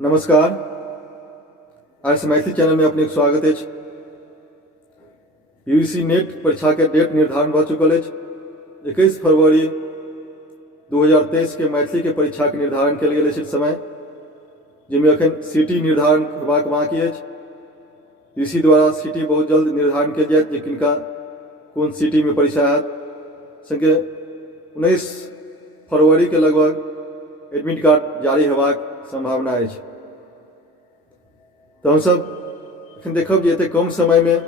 नमस्कार। आज मैथिली चैनल में अपने स्वागत है। यूजीसी नेट परीक्षा के डेट निर्धारण भ चुकल है। 21 फरवरी 2023 के मैथिली के परीक्षा के निर्धारण कल गेल अछि समय, जिसमें अखन सीटी निर्धारण होबाक बाकी है। यूजीसी द्वारा सीटी बहुत जल्द निर्धारण कल जाए जे किनका कौन सीटी में परीक्षा हैत। संगे 19 फरवरी के लगभग एडमिट कार्ड जारी होबाक संभावना है। तो हम सब अखन देखब जे एते कम समय में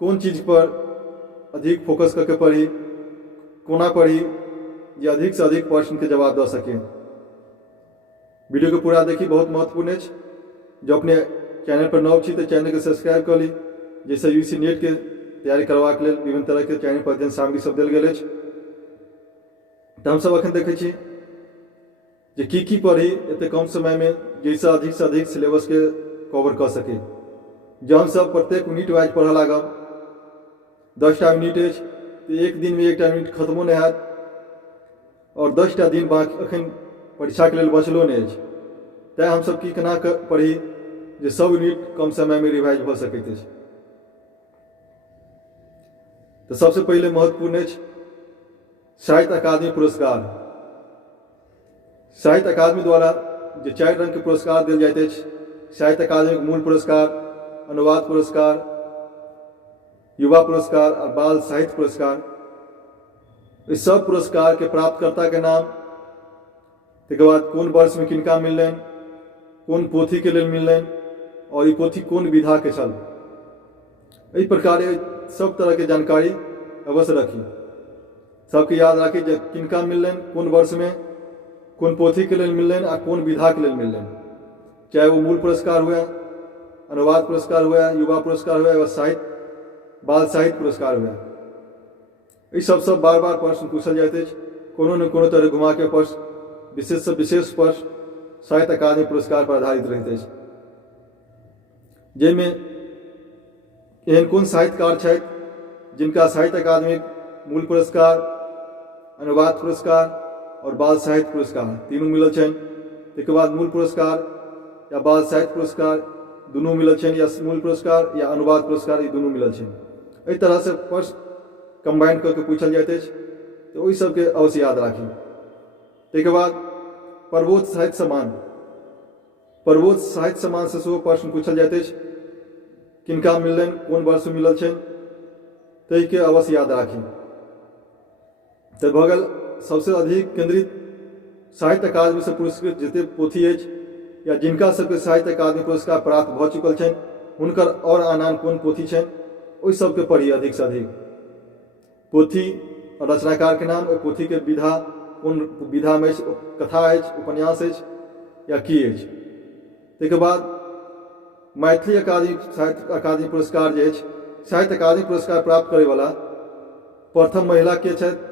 कौन चीज पर अधिक फोकस करके पढ़ी, कोना पढ़ी जे अधिक से अधिक प्रश्न के जवाब दे सके। वीडियो को पूरा देखी, बहुत महत्वपूर्ण है। जो अपने चैनल पर नव छी तो चैनल के सब्सक्राइब कर ली, जैसे यूजीसी नेट के तैयारी करबाक लेल विभिन्न तरह के चैनल पर अध्ययन सामग्री सब देल गेल अछि। तो हम सब अखन देखे छी जे की पढ़ी एते कम समय में जैसे अधिक से अधिक सिलेबस के कवर कर सके। जो हम सब प्रत्येक यूनिट वाइज पढ़ लागब, 10टा यूनिट है तो एक दिन में 1टा यूनिट खत्मो नहीं हैत और 10टा दिन बाकी अखन परीक्षा के लिए बचलो नहीं है। तैं हम सब की केना पढ़ी जे सब यूनिट कम समय में रिवाइज भ सकैत अछि। तो सबसे पहले महत्वपूर्ण है साहित्य अकादमी पुरस्कार। साहित्य अकादमी द्वारा जो 4 रंग के पुरस्कार दिल जाइत अछि, साहित्य अकादमी मूल पुरस्कार, अनुवाद पुरस्कार, युवा पुरस्कार और बाल साहित्य पुरस्कार। इस सब पुरस्कार के प्राप्तकर्ता के नाम, तक बाद कौन वर्ष में किनका मिललन, कौन पोथी के लिए मिललन और ये पोथी कौन विधा के छल। इस प्रकार सब तरह के जानकारी अवश्य रखी, सबके याद राखी जे किनका मिललन, कौन वर्ष में, कौन पोथी के लिए मिललन और कौन विधा के लिए मिललन। चाहे वो मूल पुरस्कार हुआ, अनुवाद पुरस्कार हुआ, युवा पुरस्कार हुआ या साहित्य बाल साहित्य पुरस्कार हुआ। इस सब बार बार प्रश्न पूछल जाते हैं। कोनो न कोनो तरह घुमा के प्रश्न विशेष से विशेष प्रश्न साहित्य अकादमी पुरस्कार पर आधारित रहते हैं, जिनमें एहन कौन साहित्यकार छथि जिनका साहित्य अकादमी मूल पुरस्कार, अनुवाद पुरस्कार और बाल साहित्य पुरस्कार तीनों मिलल छन। तक बाद मूल पुरस्कार या बाल साहित्य पुरस्कार दोनों मिलल छन, या मूल पुरस्कार या अनुवाद पुरस्कार ये दोनों मिलल छन। इस तरह से प्रश्न कंबाइन करके पूछल जाते हैं, तो वही सबके अवश्य याद राखी। तक बाद प्रबोध साहित्य सम्मान, प्रबोध साहित्य सम्मान से सेहो प्रश्न पूछल जाते हैं। किनका मिललन, कौन वर्ष में मिलल छन, तय के अवश्य याद राखी। तो भगल सबसे अधिक केंद्रित साहित्य अकादमी से पुरस्कृत जते पोथी अछि या जिनका सबके साहित्य अकादमी पुरस्कार प्राप्त भ चुकल छन, हुनकर और आन कौन पोथी छन, ओहि सबके पढ़ी अधिक से अधिक। पोथी और रचनाकार के नाम, ओहि पोथी के विधा, कौन विधा में कथा अछि, उपन्यास अछि या की अछि। तक बाद मैथिली अकादमी साहित्य अकादमी पुरस्कार जे अछि, साहित्य अकादमी पुरस्कार प्राप्त करे वाला प्रथम महिला के छथि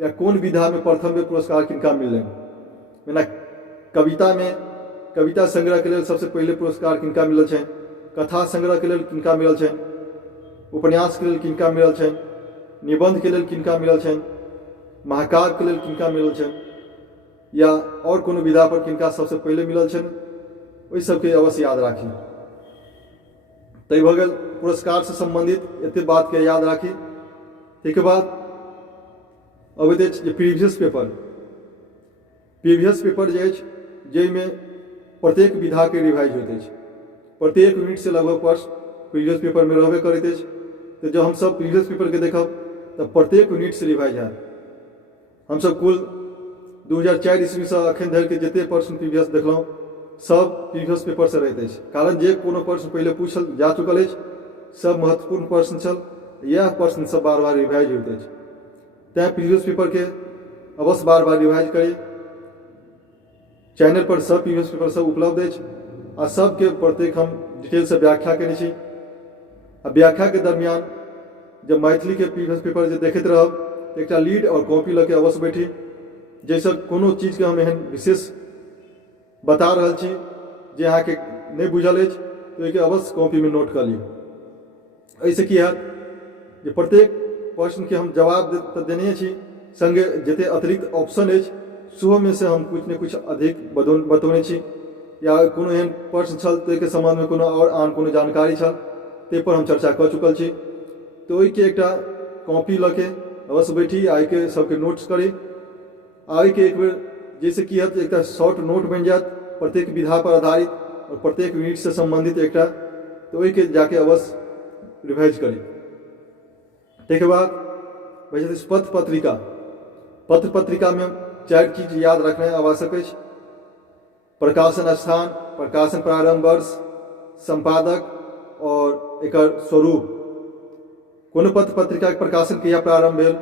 या कौन विधा में प्रथम पुरस्कार किनका मिललन। जेना कविता में, कविता संग्रह के लिए सबसे पहले पुरस्कार किनका मिलल छन, कथा संग्रह के लिए किनका मिलल छन, उपन्यास के लिए किनका मिलल छन, निबंध के लिए किनका मिलल छन, महाकाव्य के लिए किनका मिलल छन, या और कोनो विधा पर किनका सबसे पहले मिलल छन, वही सबके अवश्य याद राखी। तय भगल पुरस्कार से संबंधित एते बात के याद राखी। ठीक बाद अब प्रीवियस पेपर, प्रीवियस पेपर जे जैमें प्रत्येक विधा के रिवाइज होते हैं। प्रत्येक यूनिट से लगभग प्रश्न प्रीवियस पेपर में रहबे करते हैं। तो जब हम सब प्रीवियस पेपर के देखब तो प्रत्येक यूनिट से रिवाइज है। हम सब कुल 2004 ईस्वी से अखन धरि के जते प्रश्न प्रीवियस देखलहुँ सब प्रीवियस पेपर से रहते हैं। कारण जे कोनो प्रश्न पहले पूछल जा चुकल है, सब महत्वपूर्ण प्रश्न छल, यह प्रश्न सब बार बार रिवाइज होते हैं। तैं प्रीवियस पेपर के अवश्य बार बार रिवाइज करी। चैनल पर सब प्रीवियस पेपर सब उपलब्ध है आ सबके प्रत्येक हम डिटेल से व्याख्या कने छी। आ व्याख्या के दरमियान जब मैथिली के प्रीवियस पेपर जे देखते रहब, एक लीड और कॉपी लगे अवश्य बैठी, जैसे कोनो चीज के हम एहन विशेष बता रहा छी जे अहाँ के नहीं बुझल अछि, तो एक अवश्य कॉपी में नोट कर लियो। ऐसे की हैत जे प्रत्येक प्रश्न के हम जवाब तो देने छी, संगे जते अतिरिक्त ऑप्शन अछि सेहो में से हम कुछ न कुछ अधिक बतौने छी। या कोनो एहन प्रश्न छल ताहिके सम्बन्धमे कोनो आओर आन कोनो जानकारी छल ताहि पर हम चर्चा कऽ चुकल छी। तो ओहिके एकटा कॉपी लऽ के अवश्य बैठी आ एहिके सबके नोट्स करी आ एहिके एक बेर जैसे की हैत एकटा शॉर्ट नोट बनि जायत प्रत्येक विधा पर आधारित और प्रत्येक यूनिट से संबंधित एकटा, तो ओहिके जाके अवश्य रिवाइज करी। ताहिके बाद भऽ जाइत अछि पत्र पत्रिका। पत्र पत्रिका में 4 चीज याद रखनाइ आवश्यक अछि। प्रकाशन स्थान, प्रकाशन प्रारंभ वर्ष, संपादक और एकर स्वरूप। कोनो पत्र पत्रिका के प्रकाशन कहिया प्रारंभ भेल,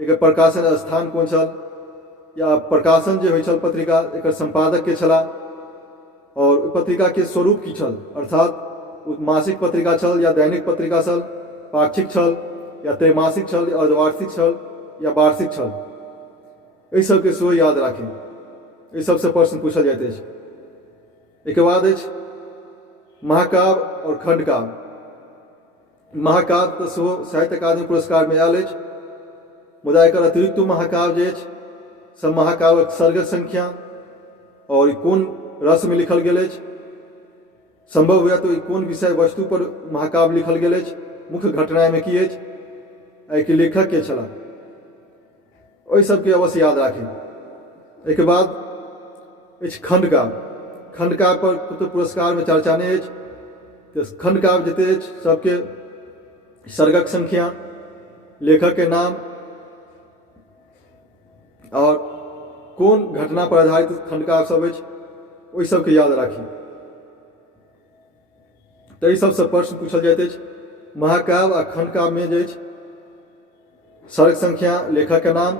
एकर प्रकाशन स्थान कोन छल, या प्रकाशन जे होइ छल पत्रिका एकर संपादक के छला, और पत्रिका के स्वरूप की छल, अर्थात मासिक पत्रिका छल या दैनिक पत्रिका छल, पाक्षिक छल या त्रैमासिक छल, अर्धवार्षिक छल या वार्षिक छल। एहि सबके सेहो याद राखी, एहि सबसे प्रश्न पूछल जाइत अछि। एहिके बाद अछि महाकाव्य और खंडकाव्य। महाकाव्य तऽ सेहो साहित्य अकादमी पुरस्कार में आयल अछि, मुदा एकर अतिरिक्त महाकाव्य जे अछि सब महाकाव्यक सर्गक संख्या और ई कोन रस में लिखल गेल अछि, संभव हुए तो ई कोन विषय वस्तु पर महाकाव्य लिखल गेल अछि, मुख्य घटना में की अछि, एहिके लेखक के छलाह, ओहि सबके अवश्य याद राखी। एहिके बाद अछि खंडकाव्य। खंडकाव्य पर तो पुरस्कार में चर्चा नहीं अछि, तो खंडकाव्य जते अछि सबके सर्गक संख्या, लेखक के नाम और कोन घटना पर आधारित खंडकाव्य सब अछि, ओहि सबके याद राखी। तो एहि सबसे प्रश्न पूछल जाइत अछि। महाकाव्य आ खंडकाव्य में जे अछि सर्ग संख्या, लेखक के नाम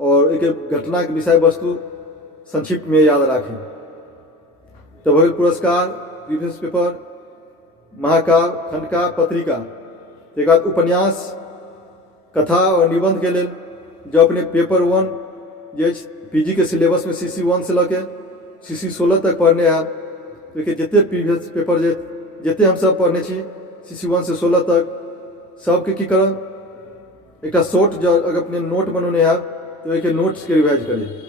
और एक घटना के विषय वस्तु संक्षिप्त में याद राखी। तो भऽ गेल पुरस्कार, प्रीवियस पेपर, महाकाव्य, खंडकाव्य, पत्रिका। तकर बाद उपन्यास, कथा और निबंध के लेल जो अपने पेपर 1 जे पीजी के सिलेबस में CC 1 से लऽ के CC 16 तक पढ़ने हैं, देखिए जितने प्रीवियस पेपर जितने हम सब पढ़ने छी CC 1 से 16 तक सबके की करब, एक शॉर्ट जो अगर अपने नोट बनौने हैं तो एक नोट्स के रिवाइज करिए।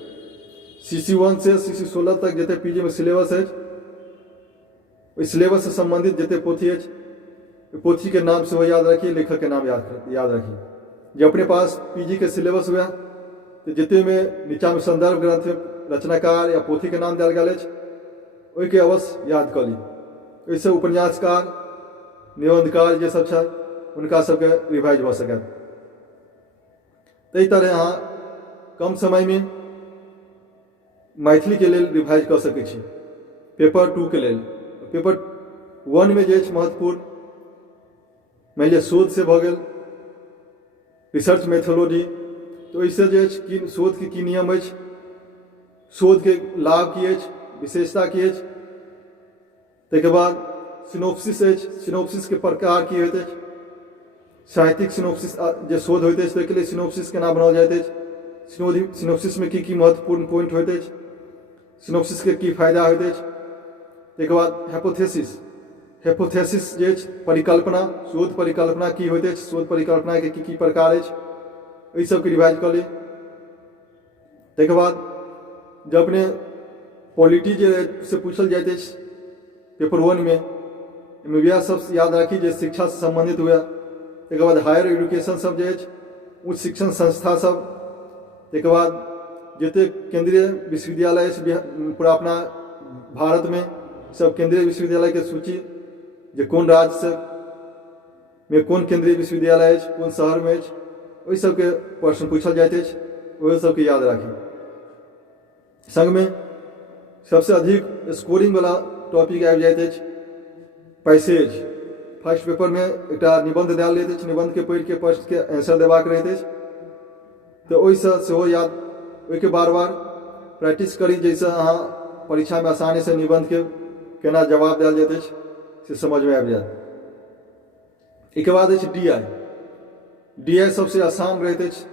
CC 1 से CC 16 तक जितने पीजी में सिलेबस है, ओहि सिलेबस से संबंधित जितने पोथी है, पोथी के नाम से वो याद रखिए, लेखक के नाम याद रखिए। जो अपने पास पीजी के सिलेबस हुआ तो जितने में नीचा में संदर्भ ग्रंथ, रचनाकार या पोथी के नाम दिया गया है, ओहि के अवश्य याद कर ली। ओहिसे उपन्यासकार, निबंधकार जे सब छै उनका सबके रिवाइज भऽ सकत। ताहि तरह अहाँ कम समय में मैथिली के लेल रिवाइज कऽ सकै छी। पेपर 2 के लेल, पेपर 1 में जे छै महत्वपूर्ण, मान लिअ शोध से भऽ गेल, रिसर्च मेथोडोलॉजी, तो ओहिसे जे अछि शोध के की नियम अछि, शोध के लाभ की अछि, विशेषता की अछि। ताहिके बाद सिनोप्सिस अछि, सिनोप्सिस के प्रकार की होइत अछि, साहित्यिक सिनोप्सिस जे शोध होइत अछि ताहिके लेल सिनोप्सिस केना बनाओल जाइत अछि, सिनोप्सिस में की महत्वपूर्ण पॉइंट होइत अछि, सिनोप्सिस के की फायदा होइत अछि। ताहिके बाद हाइपोथेसिस, हाइपोथेसिस जे अछि परिकल्पना, शोध परिकल्पना की होइत अछि, शोध परिकल्पना के की प्रकार अछि, एहि सबके रिवाइज कऽ ली। ताहिके बाद जब अपने पॉलिटी जे से पूछल जाइत अछि पेपर 1 में, एहिमे वएह सब याद राखी जे शिक्षा से संबंधित हुए। ताहिके बाद हायर एजुकेशन सब जे अछि, उच्च शिक्षण संस्था सब, ताहिके बाद जते केंद्रीय विश्वविद्यालय अछि पूरा अपना भारत में, सब केंद्रीय विश्वविद्यालय के सूची, जे कोन राज्य से में कोन केंद्रीय विश्वविद्यालय अछि, कोन शहर में अछि, ओहि सबके प्रश्न पूछल जाइत अछि, ओहि सबके याद राखी। संग में सबसे अधिक स्कोरिंग वाला टॉपिक आबि जाइत अछि पैसेज। फर्स्ट पेपर में एक निबंध देल रहैत अछि, निबंध के पढ़ि के प्रश्न के आंसर देबाक रहैत अछि, तो ओहिसँ सेहो याद, ओहिके बार बार प्रैक्टिस करी, जैसे अहाँ परीक्षा में आसानी से निबंध के केना जवाब देल जाइत अछि से समझ में आबि जायत। एहिके बाद अछि DI सबसे आसान रहैत अछि।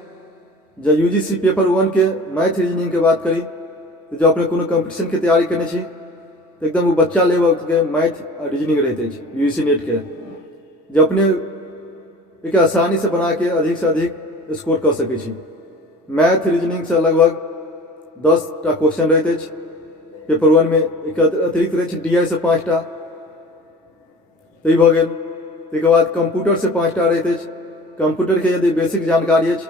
जब UGC पेपर 1 के मैथ रीजनिंग के बात करी, तो जब अपने कोनो कंपटीशन के तैयारी करने छी तो एकदम वो बच्चा लेवल के मैथ और रीजनिंग रहते अछि UGC नेट के, जब अपने एक आसानी से बना के अधिक से अधिक स्कोर कर सकै छी। मैथ रीजनिंग से लगभग 10टा क्वेश्चन रहते अछि, पेपर 1 में एक अतिरिक्त रहै छै DI से 5टा, तऽ ई भऽ गेल। ताहिके बाद कंप्यूटर से 5टा रहैत अछि। कंप्यूटर के यदि बेसिक जानकारी अछि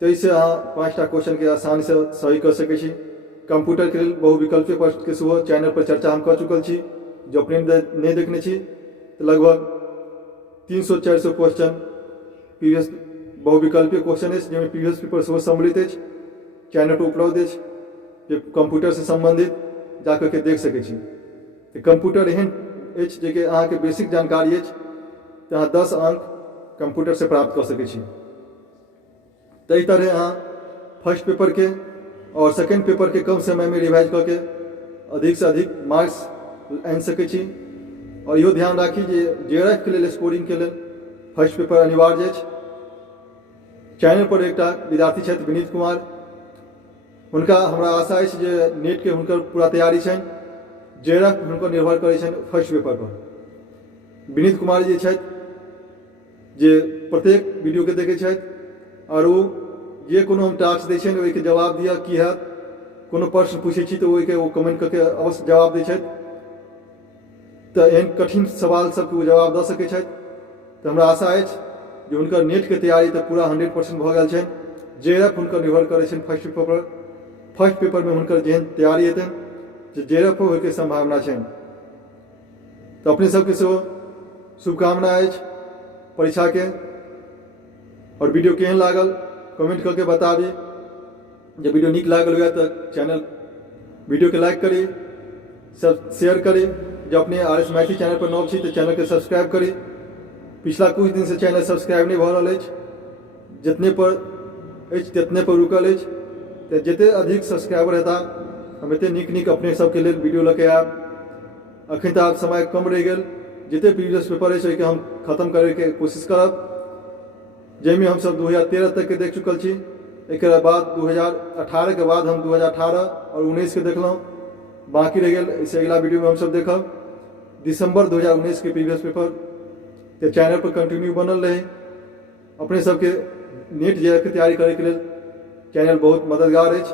ताहिसँ अहाँ 5टा क्वेश्चन के आसानी से सही कर सकै छी। कंप्यूटर के लेल बहुविकल्पीय प्रश्न के सेहो चैनल पर चर्चा हम कर चुकल छी। जो अपने नहीं देखने छी तो लगभग 300-400 क्वेश्चन प्रीवियस बहुविकल्पीय क्वेश्चन अछि जाहिमे प्रीवियस पेपर सेहो सम्मिलित अछि, चैनल पर उपलब्ध अछि, जे कंप्यूटर से संबंधित जाकर के देख सकै छी। तऽ कंप्यूटर एहन अछि जे कि अहाँके बेसिक जानकारी अछि तऽ अहाँ 10 अंक कंप्यूटर से प्राप्त कर सकै छी। तई तरह अहाँ फर्स्ट पेपर के और सेकेंड पेपर के कम समय में रिवाइज करके अधिक से अधिक मार्क्स आनि सकै छी। और इहो ध्यान राखी जे JRF के लेल स्कोरिंग के लेल फर्स्ट पेपर अनिवार्य अछि। चैनल पर एकटा विद्यार्थी छथि विनीत कुमार, हुनका हमरा आशा अछि जे नेट के हुनकर पूरा तैयारी छनि, JRF हुनकर निर्भर करै छनि फर्स्ट पेपर पर। विनीत कुमार जी छथि जे प्रत्येक वीडियो के देखै छथि और वो जे कोनो हम टास्क दै छियनि ओहिके जवाब दिअ की हैत, कोनो प्रश्न पूछै छी तऽ ओहिके वो कमेंट करके अवश्य जवाब दै छथि। तऽ एहन कठिन सवाल सबके वो जवाब दऽ सकै छथि। तऽ हमरा आशा अछि जे हुनकर नेट के तैयारी तऽ पूरा 100% भऽ गेल छनि। JRF हुनकर निर्भर करै छनि फर्स्ट पेपर पर। फर्स्ट पेपर में हुनकर जेहन तैयारी हेतनि जे JRF होइके संभावना छनि। तऽ अपने सबके सेहो शुभकामना अछि परीक्षा के। और वीडियो केहन लागल कमेंट करके बताबी। जब वीडियो नीक लागल हुए तो चैनल वीडियो के लाइक करी, सब शेयर करी। जो अपने RS मैथिली चैनल पर नव छी तो चैनल के सब्सक्राइब करी। पिछला कुछ दिन से चैनल सब्सक्राइब नहीं भऽ रहल अछि, जितने पर अछि तितने पर रुकल अछि। तो जते अधिक सब्सक्राइबर हेता हम एते नीक अपने सबके लेल वीडियो लऽ के आयब। अखन तऽ समय कम रहि गेल, जते प्रीवियस पेपर अछि ओहिके हम खत्म करैके कोशिश करब, जाहिमे हम सब 2013 तक के देख चुकल छी। एक बाद 2018 के बाद हम 2018 और 19 के देखलहुँ, बाकी रह गेल इससे अगला वीडियो में हम सब देखब दिसंबर 2019 के प्रीवियस पेपर। तो चैनल पर कंटिन्यू बनल रहे। अपने सबके नेट JRF के तैयारी करे के लेल चैनल बहुत मददगार अछि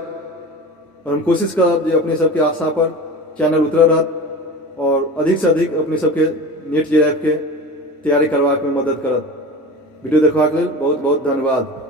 और हम कोशिश करब जे अपने सबके आशा पर चैनल उतरल रहत और अधिक से अधिक अपने सबके नेट JRF के तैयारी करबाक में मदद करत। वीडियो देखबाक लेल बहुत बहुत धन्यवाद।